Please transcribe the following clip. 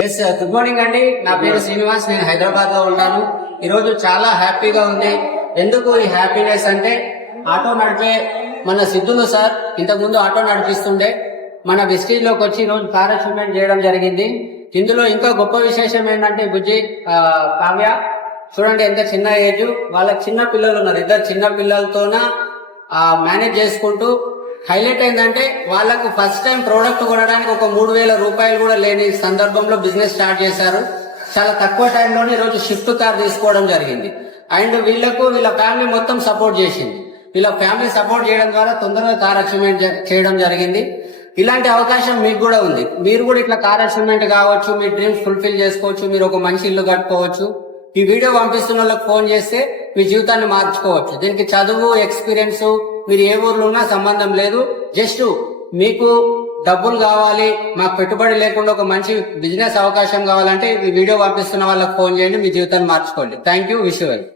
Good morning అండి. నా పేరు శ్రీనివాస్. నేను హైదరాబాద్ లో ఉన్నాను. ఈరోజు చాలా హ్యాపీగా ఉంది. ఎందుకు ఈ హ్యాపీనెస్ అంటే ఆటో నడిపే మన సిద్ధులు సార్ ఇంతకుముందు ఆటో నడిపిస్తుండే మన విస్టీజ్ లోకి వచ్చి ఈరోజు కార్ అచీవ్మెంట్ చేయడం జరిగింది. ఇందులో ఇంకా గొప్ప విశేషం ఏంటంటే బుజ్జి కావ్య చూడండి ఎంత చిన్న ఏజ్, వాళ్ళ చిన్న పిల్లలు ఉన్నారు. ఇద్దరు చిన్న పిల్లలతోన మేనేజ్ చేసుకుంటూ హైలైట్ అయిందంటే వాళ్ళకు ఫస్ట్ టైం ప్రోడక్ట్ కొనడానికి ఒక 3,000 రూపాయలు కూడా లేని సందర్భంలో బిజినెస్ స్టార్ట్ చేశారు. చాలా తక్కువ టైంలోనే ఈరోజు షిఫ్ట్ కార్ తీసుకోవడం జరిగింది. అండ్ వీళ్ళ ఫ్యామిలీ మొత్తం సపోర్ట్ చేసింది. వీళ్ళ ఫ్యామిలీ సపోర్ట్ చేయడం ద్వారా తొందరగా కార్ అచీవ్మెంట్ చేయడం జరిగింది. ఇలాంటి అవకాశం మీకు కూడా ఉంది. మీరు కూడా ఇట్లా కార్ అచీవ్మెంట్ కావచ్చు, మీ డ్రీమ్స్ ఫుల్ఫిల్ చేసుకోవచ్చు, మీరు ఒక మంచి ఇల్లు కట్టుకోవచ్చు. ఈ వీడియో పంపిస్తున్న వాళ్ళకి ఫోన్ చేస్తే మీ జీవితాన్ని మార్చుకోవచ్చు. దీనికి చదువు, ఎక్స్పీరియన్స్, మీరు ఏ ఊర్లో ఉన్నా సంబంధం లేదు. జస్ట్ మీకు డబ్బులు కావాలి, మాకు పెట్టుబడి లేకుండా ఒక మంచి బిజినెస్ అవకాశం కావాలంటే ఈ వీడియో పంపిస్తున్న వాళ్ళకి ఫోన్ చేయండి. మీ జీవితాన్ని మార్చుకోండి. Thank you. Wish you well.